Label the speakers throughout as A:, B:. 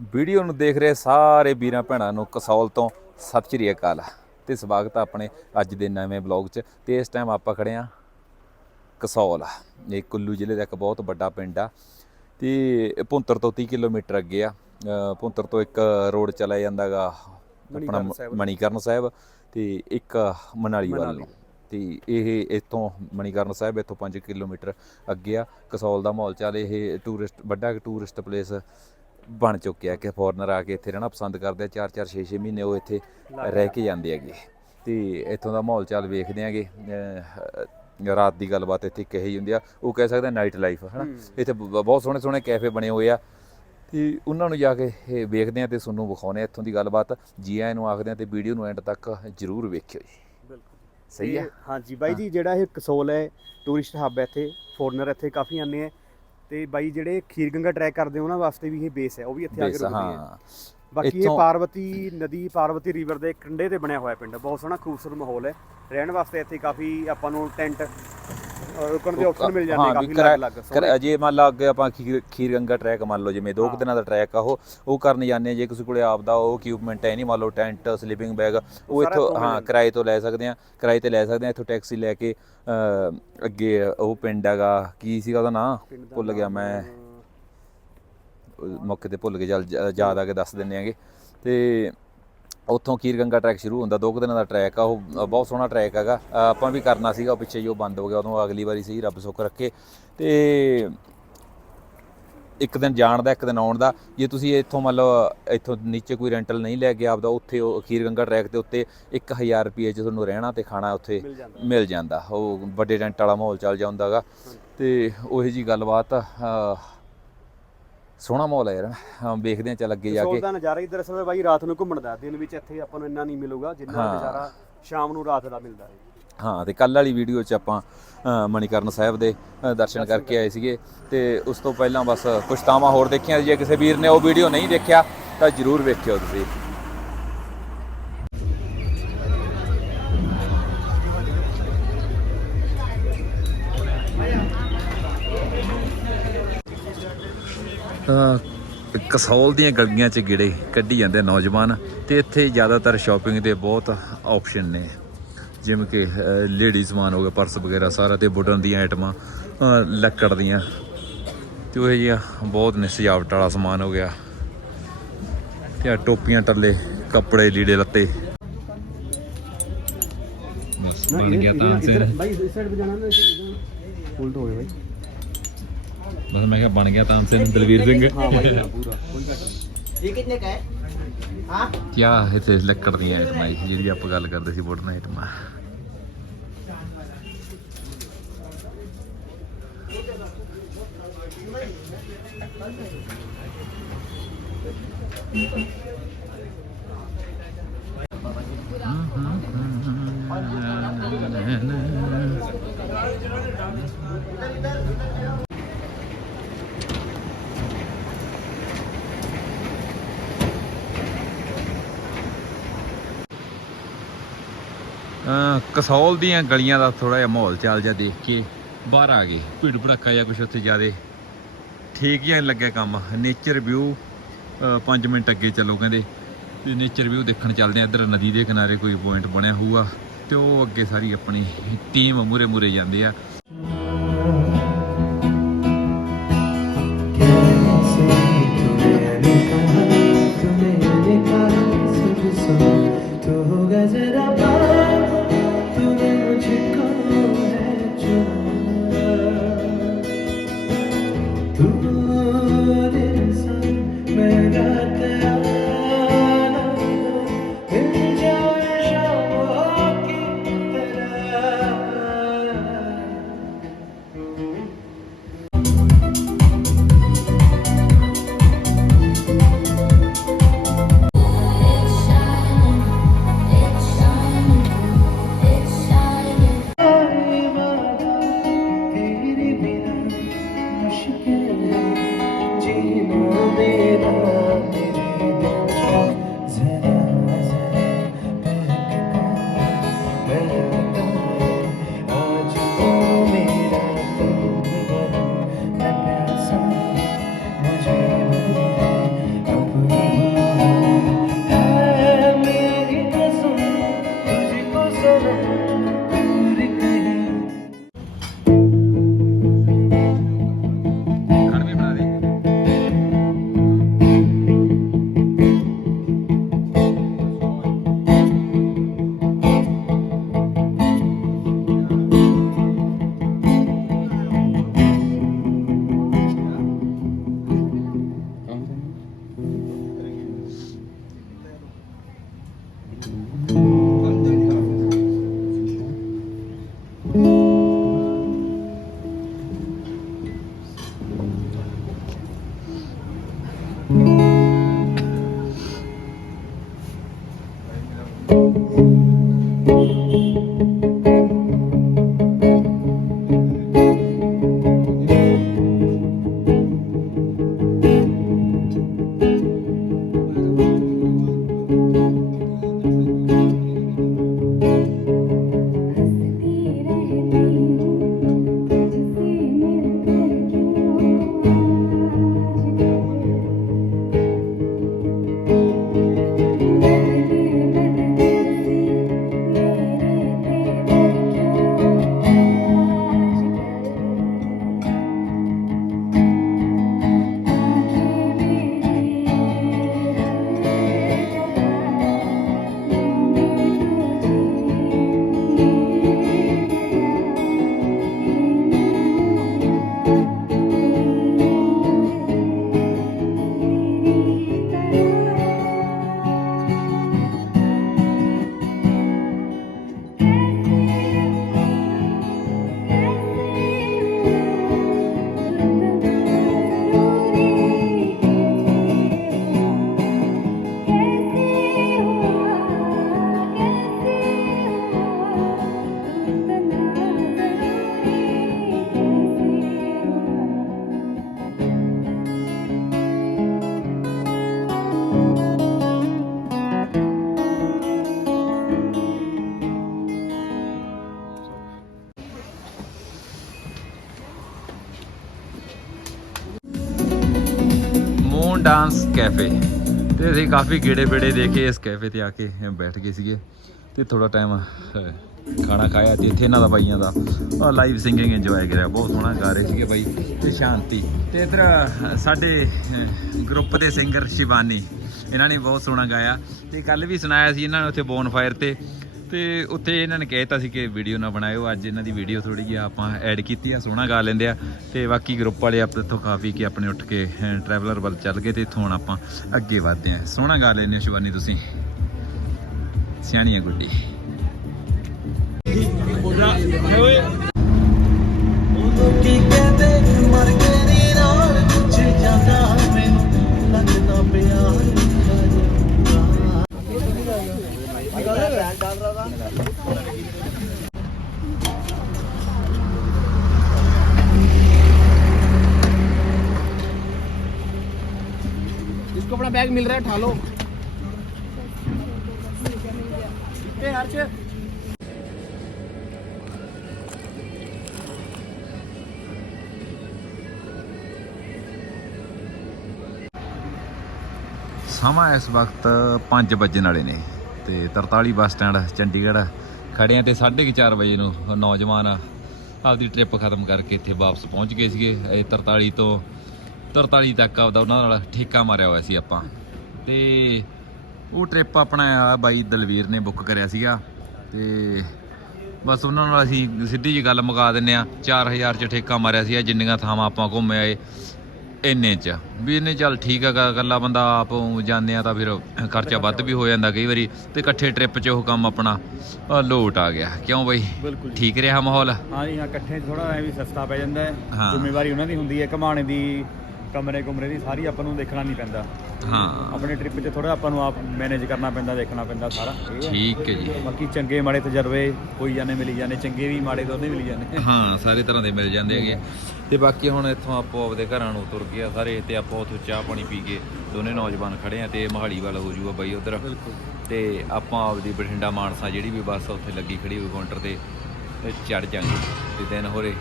A: Video ਨੂੰ ਦੇਖ ਰਹੇ ਸਾਰੇ ਵੀਰਾਂ ਭੈਣਾਂ ਨੂੰ ਕਸੌਲ ਤੋਂ ਸਤਿ ਸ਼੍ਰੀ ਅਕਾਲ। ਤੇ ਸਵਾਗਤ ਆ ਆਪਣੇ ਅੱਜ ਦੇ ਨਵੇਂ ਬਲੌਗ 'ਚ। ਤੇ ਇਸ ਟਾਈਮ ਆਪਾਂ ਖੜੇ ਆ ਕਸੌਲ। ਇਹ ਕੁੱਲੂ ਜ਼ਿਲ੍ਹੇ ਦਾ ਇੱਕ ਬਹੁਤ ਵੱਡਾ ਪਿੰਡ ਆ। ਤੇ ਭੁੰਤਰ ਤੋਂ 30 ਕਿਲੋਮੀਟਰ ਅੱਗੇ ਆ। ਅ, ਭੁੰਤਰ ਤੋਂ ਇੱਕ ਰੋਡ ਚਲਾ ਜਾਂਦਾਗਾ ਆਪਣਾ
B: ਮਣੀਕਰਨ ਸਾਹਿਬ।
A: ਮਣੀਕਰਨ ਸਾਹਿਬ ਤੇ ਇੱਕ ਮਨਾਲੀ ਵੱਲ ਨੂੰ। ਤੇ ਇਹ ਇੱਥੋਂ ਮਣੀਕਰਨ ਸਾਹਿਬ ਇੱਥੋਂ 5 ਕਿਲੋਮੀਟਰ ਅੱਗੇ ਆ। ਕਸੌਲ ਦਾ ਮਾਹੌਲ ਚੱਲ ਇਹ ਟੂਰਿਸਟ ਵੱਡਾ ਟੂਰਿਸਟ ਪਲੇਸ ਬਣ ਚੁੱਕਿਆ ਕਿ ਫੋਰਨਰ ਆ ਕੇ ਇੱਥੇ ਰਹਿਣਾ ਪਸੰਦ ਕਰਦੇ ਆ 4 4 6 6 ਮਹੀਨੇ ਉਹ ਇੱਥੇ ਰਹਿ ਕੇ ਜਾਂਦੇ। ਹੈਗੇ। ਤੇ ਇੱਥੋਂ ਦਾ ਮਾਹੌਲ ਚੱਲ ਵੇਖਦੇ ਆਂਗੇ ਰਾਤ ਦੀ ਗੱਲਬਾਤ ਇੱਥੇ ਕਹੀ ਹੁੰਦੀ ਆ। ਉਹ ਕਹਿ ਸਕਦੇ ਨਾਈਟ ਲਾਈਫ ਹਨਾ? ਇੱਥੇ ਬ- ਬਹੁਤ ਸੋਹਣੇ ਸੋਹਣੇ ਕੈਫੇ ਬਣੇ ਹੋਏ ਆ। ਤੇ ਉਹਨਾਂ ਨੂੰ ਜਾ ਕੇ ਇਹ ਵੇਖਦੇ ਆ ਤੇ ਤੁਹਾਨੂੰ ਵਿਖਾਉਨੇ ਆ ਇੱਥੋਂ ਦੀ ਗੱਲਬਾਤ। ਜੀ ਆਇਆਂ ਨੂੰ ਆਖਦੇ ਆ ਤੇ ਵੀਡੀਓ ਨੂੰ ਐਂਡ ਤੱਕ ਜਰੂਰ ਵੇਖਿਓ ਜੀ।
B: ਬਿਲਕੁਲ।
A: ਸਹੀ ਆ?
B: ਹਾਂਜੀ ਬਾਈ ਜੀ ਜਿਹੜਾ ਇਹ ਕਸੋਲ ਹੈ ਟੂਰਿਸਟ ਹੱਬ ਹੈ ਇੱਥੇ ਫੋਰਨਰ ਇੱਥੇ ਕਾਫੀ ਆਉਂਦੇ ਆ। ਤੇ ਬਾਈ ਜਿਹੜੇ ਖੀਰ ਗੰਗਾ ਟਰੈਕ ਕਰਦੇ ਉਹਨਾਂ ਵਾਸਤੇ ਵੀ ਇਹ ਬੇਸ ਹੈ ਉਹ ਵੀ ਇੱਥੇ ਆ ਕੇ ਰੁਕਦੇ ਆ
A: ਹਾਂ।
B: ਬਾਕੀ ਇਹ ਪਾਰਵਤੀ ਨਦੀ ਪਾਰਵਤੀ ਰਿਵਰ ਦੇ ਕੰਢੇ ਤੇ ਬਣਿਆ ਹੋਇਆ ਪਿੰਡ ਬਹੁਤ ਸੋਹਣਾ ਖੂਬਸੂਰਤ ਮਾਹੌਲ ਹੈ। ਰਹਿਣ ਵਾਸਤੇ ਇੱਥੇ ਕਾਫੀ ਆਪਾਂ ਨੂੰ ਟੈਂਟ ਰੁਕਣ ਦੇ ਆਪਸ਼ਨ ਮਿਲ ਜਾਂਦੇ
A: ਹਾਂ, ਵੀ
B: ਕਾਫੀ
A: ਕਿਰਾਇਆ-
B: ਅਲੱਗ-ਅਲੱਗ
A: ਕਰ ਅਜੇ ਮੰਨ ਲਾ ਅੱਗੇ ਆਪਾਂ ਖੀਰ ਗੰਗਾ ਟਰੈਕ ਮੰਨ ਲਓ ਜਿਵੇਂ ਦੋ ਕੁ
B: ਹਾਂ।
A: ਦਿਨਾਂ ਦਾ ਟਰੈਕ ਆ ਉਹ ਉਹ ਕਰਨ ਜਾਂਦੇ ਜੇ ਕਿਸੇ ਕੋਲੇ ਆਪਦਾ ਉਹ ਇਕਵਿਪਮੈਂਟ ਹੈ ਨਹੀਂ ਮੰਨ ਲਓ ਟੈਂਟ ਸਲੀਪਿੰਗ ਬੈਗ ਉਹ ਇੱਥੋਂ ਹਾਂ। ਕਿਰਾਏ ਤੋਂ ਲੈ ਸਕਦੇ ਆ ਕਿਰਾਏ ਤੇ ਲੈ ਸਕਦੇ ਆ। ਇੱਥੋਂ ਟੈਕਸੀ ਲੈ ਕੇ ਅੱਗੇ ਉਹ ਪਿੰਡ ਹੈਗਾ ਕੀ ਸੀਗਾ ਉਹਦਾ ਨਾਂ? ਭੁੱਲ ਗਿਆ ਮੈਂ। ਮੌਕੇ ਤੇ ਭੁੱਲ ਕੇ ਚੱਲ ਜ- ਯਾਦ ਆ ਕੇ ਦੱਸ ਦਿੰਨੇ ਆਂਗੇ। ਤੇ ਉੱਥੋਂ ਖੀਰ ਗੰਗਾ ਟਰੈਕ ਸ਼ੁਰੂ ਹੁੰਦਾ ਦੋ ਕੁ ਦਿਨਾਂ ਦਾ ਟਰੈਕ ਆ ਉਹ ਬਹੁਤ ਸੋਹਣਾ ਟਰੈਕ ਹੈਗਾ। ਆਪਾਂ ਵੀ ਕਰਨਾ ਸੀਗਾ ਉਹ ਪਿੱਛੇ ਜੋ ਬੰਦ ਹੋ ਗਿਆ ਉਦੋਂ ਅਗਲੀ ਵਾਰੀ ਸਹੀ ਰੱਬ ਸੁੱਖ ਰੱਖੇ। ਤੇ ਇੱਕ ਦਿਨ ਜਾਣ ਦਾ ਇੱਕ ਦਿਨ ਆਉਣ ਦਾ। ਜੇ ਤੁਸੀਂ ਇੱਥੋਂ ਮੰਨ ਲਓ ਇੱਥੋਂ ਨੀਚੇ ਕੋਈ ਰੈਂਟਲ ਨਹੀਂ ਲੈ ਕੇ ਆਪਦਾ ਉੱਥੇ ਉਹ ਖੀਰ ਗੰਗਾ ਟਰੈਕ ਦੇ ਉੱਤੇ 1000 ਰੁਪਏ 'ਚ ਤੁਹਾਨੂੰ ਰਹਿਣਾ ਤੇ ਖਾਣਾ ਉੱਥੇ
B: ਮਿਲ ਜਾਂਦਾ।
A: ਉਹ ਵੱਡੇ ਰੈਂਟ ਵਾਲਾ ਮਾਹੌਲ ਚੱਲ ਜਾਂਦਾਗਾ ਤੇ ਉਹੀ ਜੀ ਗੱਲਬਾਤ ਸੋਹਣਾ ਮਾਹੌਲ ਹੈ ਯਾਰ। ਹਾਂ ਵੇਖਦੇ ਆ ਚੱਲ ਅੱਗੇ ਜਾ ਕੇ।
B: ਦਾ ਨਜ਼ਾਰਾ ਹੀ ਦਰਅਸਲ ਬਾਈ ਰਾਤ ਨੂੰ ਘੁੰਮਣ ਦਾ ਦਿਨ ਵਿੱਚ ਇੱਥੇ ਆਪਾਂ ਨੂੰ ਇੰਨਾ ਨਹੀਂ ਮਿਲੂਗਾ ਜਿੰਨਾ। ਨਜ਼ਾਰਾ ਸ਼ਾਮ ਨੂੰ ਰਾਤ ਦਾ ਮਿਲਦਾ ਹੈ।
A: ਹਾਂ ਤੇ ਕੱਲ ਵਾਲੀ ਵੀਡੀਓ 'ਚ ਆਪਾਂ ਅਹ, ਮਣੀਕਰਨ ਸਾਹਿਬ ਦੇ ਦਰਸ਼ਨ ਕਰਕੇ ਆਏ ਸੀਗੇ। ਤੇ ਉਸ ਤੋਂ ਪਹਿਲਾਂ ਬਸ ਕੁਛ ਤਾਵਾਂ ਹੋਰ ਦੇਖੀਆਂ ਜੇ ਕਿਸੇ ਵੀਰ ਨੇ ਉਹ ਵੀਡੀਓ ਨਹੀਂ ਦੇਖਿਆ ਤਾਂ ਜਰੂਰ ਵੇਖਿਓ ਤੁਸੀਂ। ਕਸੌਲ ਦੀਆਂ ਗਲੀਆਂ 'ਚ ਗਿੜੇ ਕੱਢੀ ਜਾਂਦੇ ਨੌਜਵਾਨ ਤੇ ਇੱਥੇ ਜ਼ਿਆਦਾਤਰ ਸ਼ਾਪਿੰਗ ਦੇ ਬਹੁਤ ਆਪਸ਼ਨ ਨੇ। ਜਿਵੇਂ ਕਿ ਲੇਡੀ ਸਮਾਨ ਹੋ ਗਿਆ ਪਰਸ ਵਗੈਰਾ ਸਾਰਾ ਤੇ ਵੁਡਨ ਦੀਆਂ ਆਈਟਮਾਂ ਲੱਕੜ ਦੀਆਂ। ਤੇ ਉਹ ਜਿਹੀਆਂ ਬਹੁਤ ਨੇ ਸਜਾਵਟ ਵਾਲਾ ਸਮਾਨ ਹੋ ਗਿਆ। ਤੇ ਆਹ ਟੋਪੀਆਂ ਟੱਲੇ ਕੱਪੜੇ ਲੀੜੇ ਲੱਤੇ। ਬਸ ਬਣ ਗਿਆ ਤਾਂ ਸਿਰ
B: ਬਾਈ ਇਸ ਸਾਈਡ ਤੇ ਜਾਣਾ ਨਾ ਉਲਟ ਹੋ ਗਿਆ ਬਾਈ।
A: ਬਸ ਮੈਂ ਕਿਹਾ ਬਣ ਗਿਆ ਤਾਂ ਸੇ ਦਲਵੀਰ ਸਿੰਘ।
B: ਹਾਂ? ਭਾਈ ਪੂਰਾ ਕੋਈ ਘੱਟ
C: ਇਹ ਕਿੰਨੇ ਕਾ ਹੈ? ਹਾਂ?
A: ਕਿਆ ਇੱਥੇ ਲੱਕੜ ਦੀਆਂ ਆਈਟਮਾਂ ਜਿਹੜੀ ਆਪਾਂ ਗੱਲ ਕਰਦੇ ਸੀ ਬੋਟਨ ਆਈਟਮਾਂ। ਹਾਂ ਹਾਂ ਹਾਂ ਕਸੌਲ ਦੀਆਂ ਗਲੀਆਂ ਦਾ ਥੋੜਾ ਜਿਹਾ ਮਾਹੌਲ ਚਾਲ ਜਿਹਾ ਦੇਖ ਕੇ ਬਾਹਰ ਆ ਗਏ। ਭੀੜ ਭੜਾਕਾ ਜਾਂ ਕੁਛ ਉੱਥੇ ਜ਼ਿਆਦੇ ਠੀਕ ਜਿਹਾ ਨਹੀਂ ਲੱਗਿਆ ਕੰਮ। ਨੇਚਰ ਵਿਊ 5 ਮਿੰਟ ਅੱਗੇ ਚੱਲੋ ਕਹਿੰਦੇ। ਤੇ ਨੇਚਰ ਵਿਊ ਦੇਖਣ ਚੱਲਦੇ ਆ ਇੱਧਰ ਨਦੀ ਦੇ ਕਿਨਾਰੇ ਕੋਈ ਪੁਆਇੰਟ ਬਣਿਆ ਹੋਊਗਾ ਤੇ ਉਹ ਅੱਗੇ ਸਾਰੀ ਆਪਣੀ ਟੀਮ ਮੂਰੇ ਮੂਰੇ ਜਾਂਦੇ ਆ। Thank you. Moon Dance Cafe ਤੇ ਅਸੀਂ ਕਾਫੀ ਗੇੜੇ ਬੇੜੇ ਦੇ ਕੇ ਇਸ ਕੈਫੇ ਤੇ ਆ ਕੇ ਬੈਠ ਗਏ ਸੀਗੇ। ਤੇ ਥੋੜਾ ਟਾਈਮ ਖਾਣਾ ਖਾਇਆ ਤੇ ਇੱਥੇ ਇਹਨਾਂ ਦਾ ਬਾਈਆਂ ਦਾ। ਲਾਈਵ ਸਿੰਗਿੰਗ ਇੰਜੋਏ ਕਰਿਆ। ਬਹੁਤ ਸੋਹਣਾ ਗਾ ਰਹੇ ਸੀਗੇ ਬਾਈ ਤੇ ਸ਼ਾਂਤੀ। ਤੇ ਇਧਰ ਸਾਡੇ ਗਰੁੱਪ ਦੇ ਸਿੰਗਰ ਸ਼ਿਵਾਨੀ। ਇਹਨਾਂ ਨੇ ਬਹੁਤ ਸੋਹਣਾ ਗਾਇਆ। ਤੇ ਕੱਲ ਵੀ ਸੁਣਾਇਆ ਸੀ ਇਹਨਾਂ ਨੇ ਉੱਥੇ ਬੋਨ ਫਾਇਰ ਤੇ। ਤੇ ਉੱਥੇ ਇਹਨਾਂ ਨੇ ਕਹਿਤਾ ਸੀ ਕਿ ਵੀਡੀਓ ਨਾ ਬਣਾਇਓ। ਅੱਜ ਇਹਨਾਂ ਦੀ ਵੀਡੀਓ ਥੋੜੀ ਜਿਹੀ ਆਪਾਂ ਐਡ ਕੀਤੀ ਆ, ਸੋਹਣਾ ਗਾ ਲੈਂਦੇ ਆ। ਤੇ ਬਾਕੀ ਗਰੁੱਪ ਵਾਲੇ ਆਪ ਇੱਥੋਂ ਖਾ ਪੀ ਕੇ ਆਪਣੇ ਉੱਠ ਕੇ ਟਰੈਵਲਰ ਵੱਲ ਚੱਲ ਗਏ ਤੇ ਇੱਥੋਂ ਹੁਣ ਆਪਾਂ ਅੱਗੇ ਵਧਦੇ ਆ। ਸੋਹਣਾ ਗਾ ਲੈਂਦੇ ਹੋ ਸ਼ਿਵਾਨੀ ਤੁਸੀਂ। ਸਿਆਣੀ ਆ ਗੁੱਡੀ
C: ਕੀ ਕਹਿੰਦੇ?
D: ਬਣਾ ਲਓ। ਠੀਕ ਹੈ ਹਰਸ਼
A: ਸਮਾਂ ਇਸ ਵਕਤ 5 ਵਜੇ ਨਾਲੇ ਨੇ ਤੇ 43 ਬੱਸ ਸਟੈਂਡ ਚੰਡੀਗੜ੍ਹ ਖੜਿਆਂ ਤੇ 4:30 ਵਜੇ ਨੂੰ ਨੌਜਵਾਨ ਆਪਦੀ ਟ੍ਰਿਪ ਖਤਮ ਕਰਕੇ ਇੱਥੇ ਵਾਪਸ ਪਹੁੰਚ ਗਏ ਸੀਗੇ। ਇਹ 43 ਤੋਂ 43 ਤੱਕ ਆਪਦਾ ਉਹਨਾਂ ਨਾਲ ਠੇਕਾ ਮਾਰਿਆ ਹੋਇਆ ਸੀ ਆਪਾਂ। ਤੇ ਉਹ ਟ੍ਰਿਪ ਆਪਣਾ ਆ ਬਾਈ ਦਲਵੀਰ ਨੇ ਬੁੱਕ ਕਰਿਆ ਸੀਗਾ ਤੇ ਬਸ ਉਹਨਾਂ ਨਾਲ ਅਸੀਂ ਸਿੱਧੀ ਜੀ ਗੱਲ ਮੁਕਾ ਦਿੰਨੇ ਆ 4000 ਚ ਠੇਕਾ ਮਾਰਿਆ ਸੀ ਜਿੰਨੀਆਂ ਥਾਵਾਂ ਆਪਾਂ ਘੁੰਮੇ ਆਏ ਇੰਨੇ ਚ। ਵੀ ਇਹਨੇ ਚੱਲ ਠੀਕ ਆ ਗਾ- ਇਕੱਲਾ ਬੰਦਾ ਆਪ ਜਾਂਦੇ ਆ ਤਾਂ ਫਿਰ ਖਰਚਾ ਵੱਧ ਵੀ ਹੋ ਜਾਂਦਾ ਕਈ ਵਾਰੀ ਤੇ ਇਕੱਠੇ ਟ੍ਰਿਪ 'ਚ ਉਹ ਕੰਮ ਆਪਣਾ ਲੋਟ ਆ ਗਿਆ। ਕਿਉਂ ਬਈ?
B: ਬਿਲਕੁਲ
A: ਠੀਕ ਰਿਹਾ ਮਾਹੌਲ?
B: ਹਾਂ ਜੀ ਹਾਂ ਇਕੱਠੇ ਥੋੜਾ ਐ ਵੀ ਸਸਤਾ ਪੈ ਜਾਂਦਾ ਹੈ। ਜ਼ਿੰਮੇਵਾਰੀ ਉਹਨਾਂ ਦੀ ਹੁੰਦੀ ਹੈ ਘਮਾਣੇ ਦੀ ਕਮਰੇ ਕੁਮਰੇ ਦੀ ਸਾਰੀ ਆਪਾਂ ਨੂੰ ਦੇਖਣਾ ਨਹੀਂ ਪੈਂਦਾ।
A: ਹਾਂ।
B: ਆਪਣੇ ਟ੍ਰਿਪ 'ਚ ਥੋੜਾ ਆਪਾਂ ਨੂੰ ਆਪ ਮੈਨੇਜ ਕਰਨਾ ਪੈਂਦਾ ਦੇਖਣਾ ਪੈਂਦਾ ਸਾਰਾ।
A: ਠੀਕ ਹੈ? ਜੀ।
B: ਬਾਕੀ ਚੰਗੇ ਮਾੜੇ ਤਜਰਬੇ ਕੋਈ ਜਾਣੇ ਮਿਲੀ ਜਾਂਦੇ ਚੰਗੇ ਵੀ ਮਾੜੇ ਦੋਨੇ ਮਿਲੀ ਜਾਂਦੇ
A: ਹਾਂ ਸਾਰੇ ਤਰ੍ਹਾਂ ਦੇ ਮਿਲ ਜਾਂਦੇ ਹੈਗੇ। ਤੇ ਬਾਕੀ ਹੁਣ ਇੱਥੋਂ ਆਪੋ ਆਪਦੇ ਘਰਾਂ ਨੂੰ ਤੁਰ ਗਏ ਆ ਸਾਰੇ ਤੇ ਆਪਾਂ ਉੱਥੋਂ ਚਾਹ ਪਾਣੀ ਪੀ ਕੇ ਦੋਨੇ ਨੌਜਵਾਨ ਖੜੇ ਆ ਤੇ ਮਹਾਲੀ ਵੱਲ ਹੋ ਜੂਗਾ ਬਾਈ ਉਧਰ। ਤੇ ਆਪਾਂ ਆਪਦੀ ਬਠਿੰਡਾ ਮਾਨਸਾ ਜਿਹੜੀ ਵੀ ਬੱਸ ਉੱਥੇ ਲੱਗੀ ਖੜੀ ਹੋਈ ਕਾਊਂਟਰ ਤੇ ਚੜ ਜਾਂਗੇ। ਤੇ ਦਿਨ ਹੋਰੇ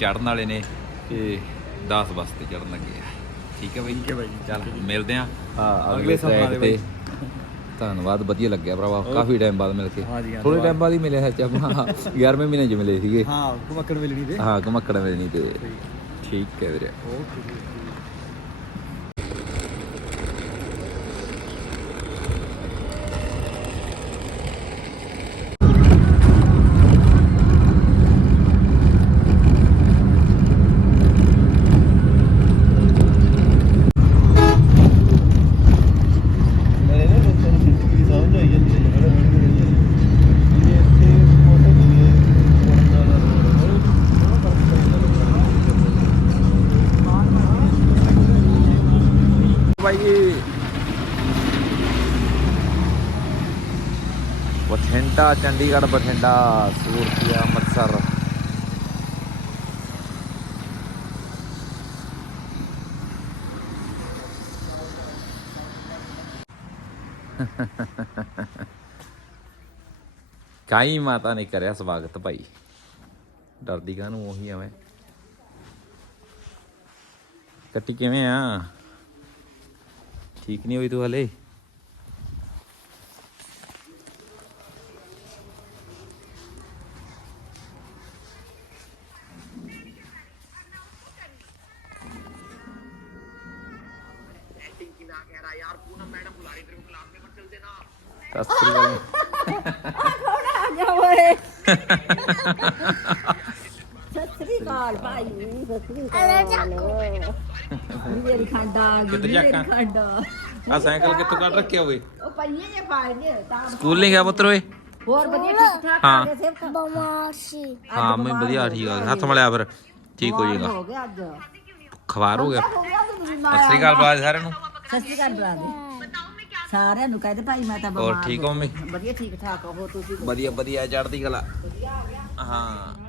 A: ਚੜਨ ਵਾਲੇ ਨੇ ਤੇ 10 ਬੱਸ ਤੇ ਚੜਨ ਲੱਗੇ ਆ। ਠੀਕ ਹੈ ਬਾਈ?
B: ਠੀਕ ਹੈ ਬਾਈ।
A: ਚੱਲ ਮਿਲਦੇ ਆ ਹਾਂ
B: ਅਗਲੇ ਸਫ਼ਰਾਂ ਦੇ।
A: ਧੰਨਵਾਦ ਵਧੀਆ ਲੱਗਿਆ ਭਰਾਵਾ। ਕਾਫੀ ਟਾਈਮ ਬਾਅਦ ਮਿਲ ਕੇ। ਥੋੜੇ ਟਾਈਮ ਬਾਅਦ ਹੀ ਮਿਲੇ ਸੱਚ ਆਪਾਂ। 11ਵੇਂ ਮਹੀਨੇ ਚ ਮਿਲੇ ਸੀਗੇ।
B: ਹਾਂ ਘੁਮਕੜ ਮਿਲਣੀ ਦੇ
A: ਹਾਂ ਘਮੱਕੜ ਮਿਲਣੀ ਤੇ। ਠੀਕ। ਹੈ ਵੀਰੇ।
B: ਓਕੇ
C: ਮੇਰੇ ਨਾ ਬੱਚੇ ਨੂੰ ਜ਼ਿੰਦਗੀ ਸਮਝ ਆਈ ਜਾਂਦੀ ਹੈ ਜਿਹੜਾ ਵੀਡੀਓ ਦੇਖੀ ਇਹ ਇੱਥੇ ਫੋਟੋ ਦੀ ਹੈ ਫੋਟੋ ਦਾ
A: ਭਾਈ ਬਠਿੰਡਾ, ਚੰਡੀਗੜ੍ਹ, ਬਠਿੰਡਾ, ਸੂਰਤੀਆ, ਅੰਮ੍ਰਿਤਸਰ। ਕਾਈ ਮਾਤਾ ਨੇ ਕਰਿਆ ਸਵਾਗਤ ਭਾਈ। ਡਰਦੀ ਕਾਹਨੂੰ, ਉਹੀ ਐਵੇਂ ਕੱਟੀ ਕਿਵੇਂ ਆ? ਠੀਕ ਨਹੀਂ ਹੋਈ ਤੂੰ ਹਲੇ? ਸਤਿ ਸ੍ਰੀ ਅਕਾਲ।
E: ਆ ਗਿਆ ਓਏ? ਸਤਿ ਸ੍ਰੀ ਅਕਾਲ ਭਾਈ ਸਤਿ ਸ੍ਰੀ ਅਕਾਲ। ਮੇਰੀ ਖੰਡਾ ਆ ਗਈ
A: ਕਿੱਥੇ
E: ਮੇਰੀ
A: ਜਾਕਾਂ?
E: ਖੰਡਾ।
A: ਆ ਸਾਈਕਲ ਕਿੱਥੋਂ ਕੱਢ ਰੱਖਿਆ ਹੋਵੇ
E: ਉਹ ਪਈਏ ਜੇ ਪਾਏ ਨੇ ਤਾਂ
A: ਸਕੂਲ ਨਹੀਂ ਗਿਆ ਪੁੱਤਰ ਓਏ?
E: ਹੋਰ ਵਧੀਆ ਠੀਕ। ਆ ਗਏ ਸੇਵਕ
F: ਬਿਮਾਰ ਸੀ
A: ਹਾਂ ਮੈਂ ਵਧੀਆ ਠੀਕ ਆ। ਹੱਥ ਮਲਿਆ ਫਿਰ। ਠੀਕ ਹੋ ਜਾਏਗਾ।
E: ਹੋ ਗਿਆ ਅੱਜ।
A: ਖਵਾਰ ਹੋ ਗਿਆ। ਸਤਿ ਸ੍ਰੀ ਅਕਾਲ ਦੇ ਸਾਰਿਆਂ ਨੂੰ।
E: ਸਤਿ ਸ੍ਰੀ ਅਕਾਲ ਬੁਲਾ ਦੇ ਸਾਰਿਆਂ ਨੂੰ ਕਹਦੇ ਭਾਈ ਮੈਂ ਤਾਂ
A: ਹੋਰ
E: ਬਿਮਾਰ
A: ਠੀਕ ਹੋ ਮੰਮੀ?
E: ਵਧੀਆ ਠੀਕ ਠਾਕ ਹੋ ਤੁਸੀਂ
A: ਵਧੀਆ ਵਧੀਆ ਚੜ੍ਹਦੀ ਕਲਾ। ਹਾਂ।